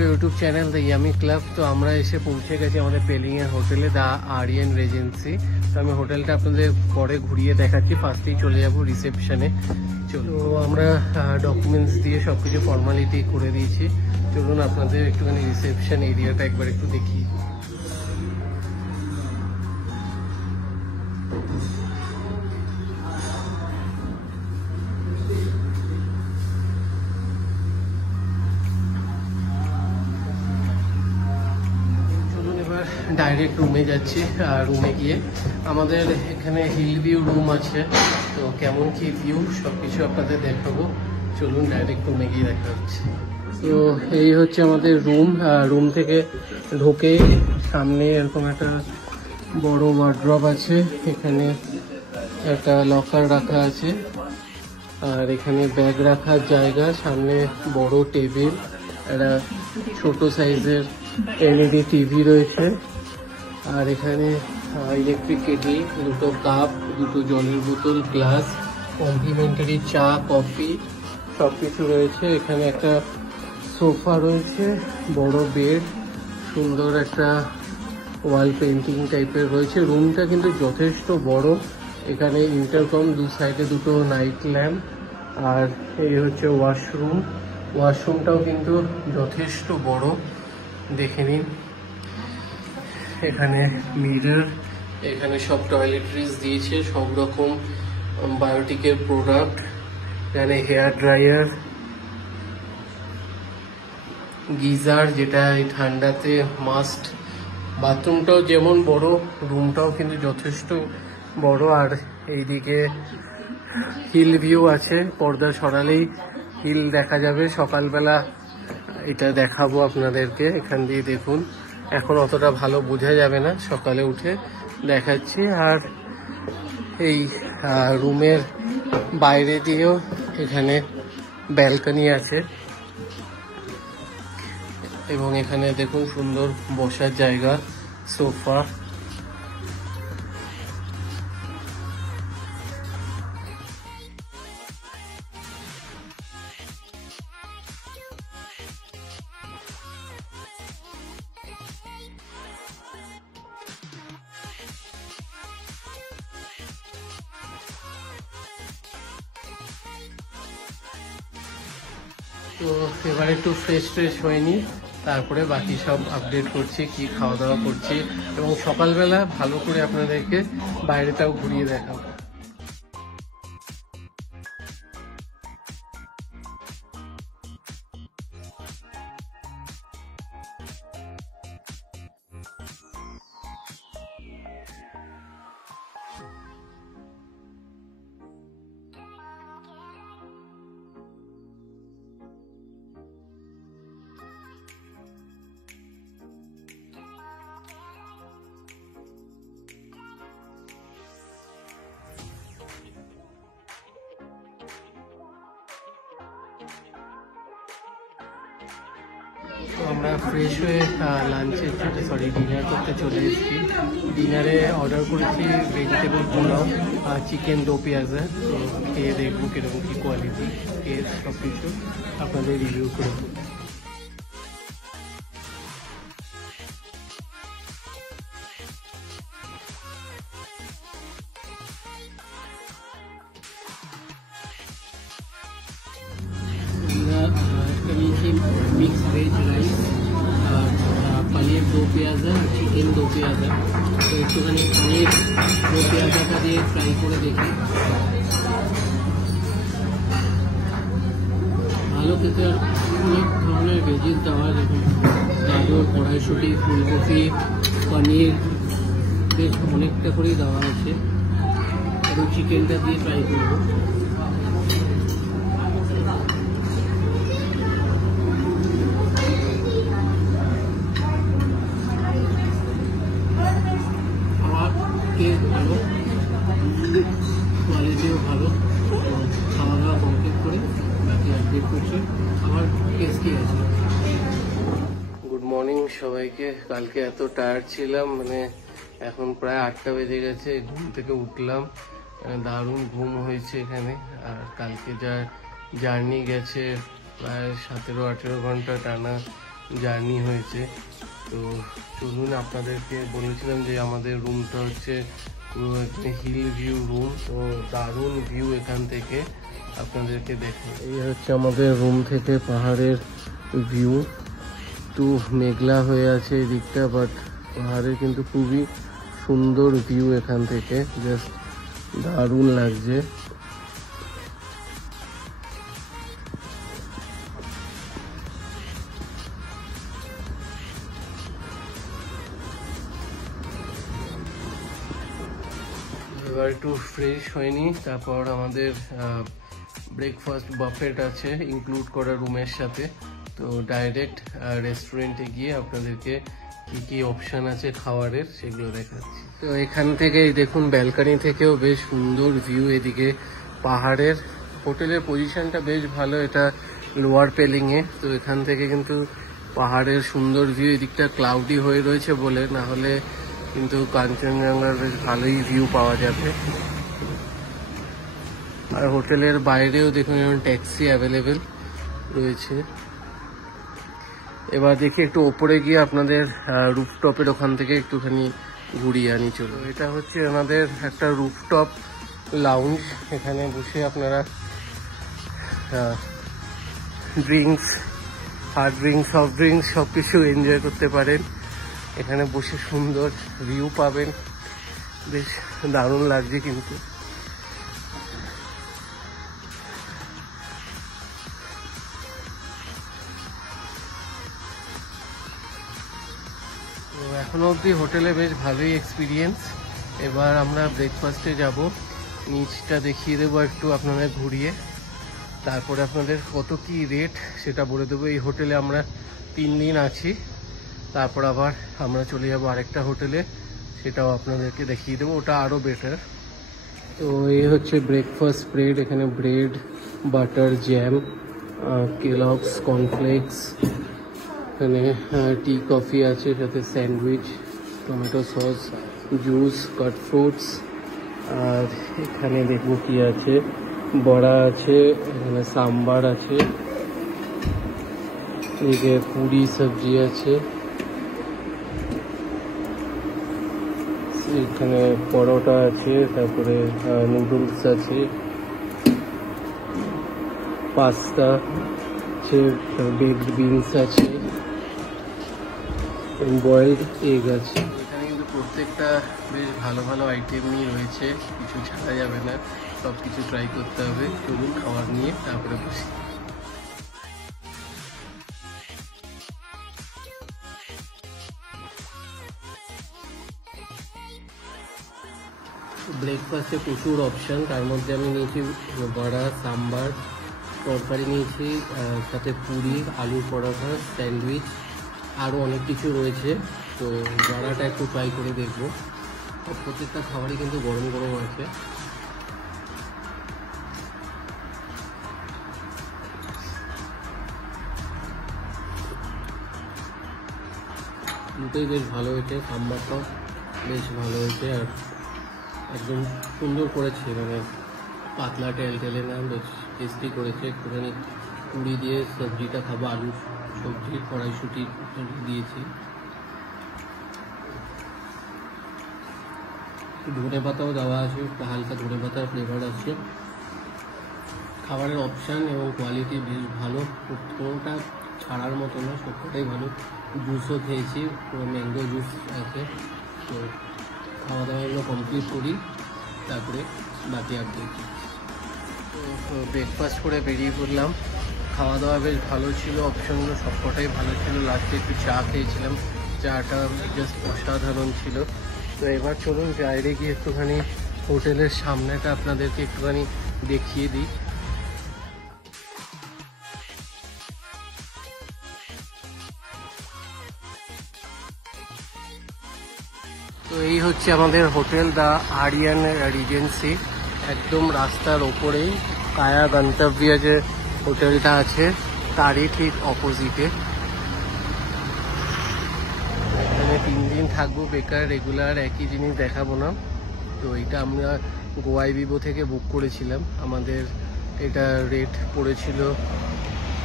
Two YouTube channel the yummy club. তো আমরা এসে পৌঁছে গেছি আমাদের পেলিংয়ের হোটেলে, দ্য আরিয়ান রেজেন্সি। তো আমি হোটেলটা আপনাদের পরে ঘুরিয়ে দেখাচ্ছি, ফার্স্টেই চলে যাব রিসেপশনে। তো আমরা ডকুমেন্টস দিয়ে সব কিছু ফর্মালিটি করে দিয়েছি। চলুন আপনাদের একটুখানি রিসেপশন এরিয়াটা একবার একটু দেখি। ডাইরেক্ট রুমে যাচ্ছি। রুমে গিয়ে আমাদের এখানে হিল ভিউ রুম আছে, তো কেমন কি ভিউ সব কিছু আপনাদের দেখাবো। চলুন ডাইরেক্ট রুমে গিয়ে দেখা হচ্ছে। তো এই হচ্ছে আমাদের রুম। রুম থেকে ঢোকে সামনে এরকম একটা বড় ওয়ার্ড্রপ আছে, এখানে একটা লকার রাখা আছে, আর এখানে ব্যাগ রাখার জায়গা, সামনে বড় টেবিল, একটা ছোট সাইজের এলইডি টিভি রয়েছে, আর এখানে ইলেকট্রিক কেটলি, দুটো কাপ, দুটো জলের বোতল, গ্লাস, কমপ্লিমেন্টারি চা, কফি সব কিছু রয়েছে। এখানে একটা সোফা রয়েছে, বড় বেড, সুন্দর একটা ওয়াল পেন্টিং টাইপের রয়েছে। রুমটা কিন্তু যথেষ্ট বড়। এখানে ইন্টারকম, দু সাইডে দুটো নাইট ল্যাম্প, আর এই হচ্ছে ওয়াশরুম। ওয়াশরুমটাও কিন্তু যথেষ্ট বড়, দেখে নিন। এখানে মিরর, এখানে সব টয়লেট্রিজ দিয়েছে, সব রকম বায়োটিকের প্রোডাক্ট। এখানে হেয়ার ড্রায়ার, গিজার যেটা এই ঠান্ডাতে মাস্ট। বাথরুমটাও যেমন বড়, রুমটাও কিন্তু যথেষ্ট বড়। আর এইদিকে হিল ভিউ আছে, পর্দা সরালেই হিল দেখা যাবে। সকালবেলা এটা দেখাবো আপনাদেরকে, এখান দিয়ে দেখুন। এখন অতটা ভালো বোঝা যাবে না, সকালে উঠে দেখাচ্ছি। আর এই রুমের বাইরে দিয়েও এখানে ব্যালকনি আছে, এবং এখানে দেখুন সুন্দর বসার জায়গা, সোফা। তো এবার একটু ফ্রেশ হয়নি, তারপরে বাকি সব আপডেট করছি, কি খাওয়া দাওয়া করছি, এবং সকালবেলা ভালো করে আপনাদেরকে বাইরেটাও ঘুরিয়ে দেখাবো। তো আমরা ফ্রেশ হয়ে ডিনার করতে চলে এসেছি। ডিনারে অর্ডার করেছি ভেজিটেবল পোলাও আর চিকেন দো পেঁয়াজা। তো খেয়ে দেখবো কিরকম কি কোয়ালিটি, টেস্ট সব কিছু আপনাদের রিভিউ করবো। মিক্স ভেজ রাইস, পনির দো পেঁয়াজা, চিকেন দো পেঁয়াজা। তো একটুখানি পনির দো পেঁয়াজাটা দিয়ে ফ্রাই করে দেখি। ভালো খেতে, অনেক ধরনের ভেজিস দেওয়া, যেমন গাজর, কড়াইশুঁটি, ফুলকপি, পনির, বেশ অনেকটা করেই দেওয়া আছে। এবং চিকেনটা দিয়ে ফ্রাই করবো। ভালো, কোয়ালিটিও ভালো। খাওয়া দাওয়া কমপ্লিট করে বাকি আপডেট করছি। আমার টেস্টি আছে। গুড মর্নিং সবাইকে। কালকে এত টায়ার্ড ছিলাম, মানে এখন প্রায় 8টা বেজে গেছে, ঘুম থেকে উঠলাম, দারুণ ঘুম হয়েছে এখানে। আর কালকে যা জার্নি গেছে, প্রায় 17-18 ঘন্টা টানা জার্নি হয়েছে। তো চলুন, আপনাদেরকে বলেছিলাম যে আমাদের রুমটা হচ্ছে পুরো হিল ভিউ রুম, তো দারুণ ভিউ এখান থেকে আপনাদেরকে দেখে। এই হচ্ছে আমাদের রুম থেকে পাহাড়ের ভিউ। একটু মেঘলা হয়ে আছে এই দিকটা, বাট পাহাড়ের কিন্তু খুবই সুন্দর ভিউ এখান থেকে, জাস্ট দারুণ লাগছে। এবার একটু ফ্রেশ হয়নি, তারপর আমাদের ব্রেকফাস্ট বাফেট আছে ইনক্লুড করা রুমের সাথে। তো ডাইরেক্ট রেস্টুরেন্টে গিয়ে আপনাদেরকে কি কি অপশান আছে খাবারের সেগুলো দেখাচ্ছি। তো এখান থেকে দেখুন, ব্যালকনি থেকেও বেশ সুন্দর ভিউ এদিকে পাহাড়ের। হোটেলের পজিশনটা বেশ ভালো, এটা লোয়ার পেলিংয়ে। তো এখান থেকে কিন্তু পাহাড়ের সুন্দর ভিউ, এদিকটা ক্লাউডি হয়ে রয়েছে বলে, না হলে কিন্তু কাঞ্চনজঙ্ঘার বেশ ভালোই ভিউ পাওয়া যাবে। আর হোটেলের বাইরেও দেখুন ট্যাক্সি অ্যাভেলেবেল রয়েছে। এবার দেখি একটু ওপরে গিয়ে আপনাদের রুফটপের ওখান থেকে একটুখানি ঘুরিয়ে আনি। চলো, এটা হচ্ছে আমাদের একটা রুফটপ লাউঞ্জ। এখানে বসে আপনারা drinks, hard drinks, soft drinks সব কিছু এনজয় করতে পারেন। এখানে বসে সুন্দর ভিউ পাবেন, বেশ দারুণ লাগছে কিন্তু। তো এখনো অবধি হোটেলে বেশ ভালোই এক্সপিরিয়েন্স। এবার আমরা ব্রেকফাস্টে যাব, নিচটা দেখিয়ে দেবো একটু আপনাদের ঘুরিয়ে, তারপরে আপনাদের কত কি রেট সেটা বলে দেবো। এই হোটেলে আমরা 3 দিন আছি, তারপর আবার আমরা চলে যাব আরেকটা হোটেলে, সেটাও আপনাদেরকে দেখিয়ে দেবো, ওটা আরও বেটার। তো এই হচ্ছে ব্রেকফাস্ট স্প্রেড। এখানে bread, butter, jam, Kellogg's, cornflakes, এখানে টি কফি আছে, সাথে স্যান্ডউইচ, টমেটো সস, জুস, কাট ফ্রুটস। আর এখানে দেখবো কি আছে, বড়া আছে, এখানে সাম্বার আছে, এদিকে পুরি সবজি আছে, এখানে পরোটা আছে, তারপরে নুডলস আছে, পাস্তা আছে, বেকড বিনস আছে, বয়েলড এগ আছে। এখানে কিন্তু প্রত্যেকটা বেশ ভালো ভালো আইটেমই রয়েছে, কিছু ছাড়া যাবে না, সব কিছু ট্রাই করতে হবে। চলুন খাবার নিয়ে তারপরে বসি। ব্রেকফাস্টে প্রচুর অপশান, তার মধ্যে আমি নিয়েছি বড়া, সাম্বার, তরকারি নিয়েছি, সাথে পুরি, আলুর পরোটা, স্যান্ডউইচ, আরও অনেক কিছু রয়েছে। তো বড়াটা একটু ট্রাই করে দেখবো। প্রত্যেকটা খাবারই কিন্তু গরম গরম আছে। দুটোই বেশ ভালো হয়েছে, সাম্বারটাও বেশ ভালো হয়েছে, আর একদম সুন্দর করেছে, মানে পাতলা টেলটেলে না, বেশ টেস্টি করেছে। একটুখানি পুরি দিয়ে সবজিটা খাবো, আলু সবজি, কড়াইশুঁটি দিয়েছি, ধনে পাতাও দেওয়া আছে, হালকা ধনে পাতার ফ্লেভার আছে। খাবারের অপশান এবং কোয়ালিটি বেশ ভালো, কোনোটা ছাড়ার মতো না, সবটাই ভালো। জুসও খেয়েছি, ম্যাঙ্গো জুস আছে। তো খাওয়া দাওয়াগুলো কমপ্লিট করি, তারপরে বাকি আপডেট। তো ব্রেকফাস্ট করে বেরিয়ে পড়লাম। খাওয়া দাওয়া বেশ ভালো ছিল, অপশনগুলো সবকটাই ভালো ছিল। লাস্টে একটু চা খেয়েছিলাম, চাটা জাস্ট অসাধারণ ছিল। তো এবার চলুন বাইরে গিয়ে একটুখানি হোটেলের সামনেটা আপনাদেরকে একটুখানি দেখিয়ে দিই। তো এই হচ্ছে আমাদের হোটেল দ্য আরিয়ান রিজেন্সি, একদম রাস্তার ওপরেই। কায়া গন্তব্য যে হোটেলটা আছে তারই ঠিক অপোজিটে। এখানে 3 দিন থাকবো, বেকার রেগুলার একই জিনিস দেখাবো না। তো এটা আমরা গোয়াই বিবো থেকে বুক করেছিলাম, আমাদের এটা রেট পড়েছিল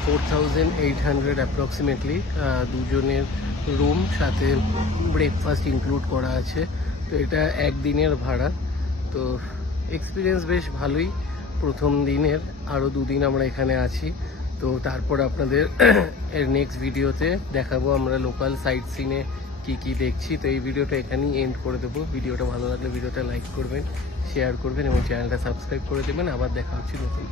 4800 অ্যাপ্রক্সিমেটলি, দুজনের রুম সাথে ব্রেকফাস্ট ইনক্লুড করা আছে। তো এটা একদিনের ভাড়া। তো এক্সপিরিয়েন্স বেশ ভালোই প্রথম দিনের। আরও 2 দিন আমরা এখানে আছি, তো তারপর আপনাদের এর নেক্সট ভিডিওতে দেখাবো আমরা লোকাল সাইট সিনে কি দেখছি। তো এই ভিডিওটা এখানেই এন্ড করে দেবো। ভিডিওটা ভালো লাগলে ভিডিওটা লাইক করবেন, শেয়ার করবেন এবং চ্যানেলটা সাবস্ক্রাইব করে দেবেন। আবার দেখা হচ্ছে নতুন।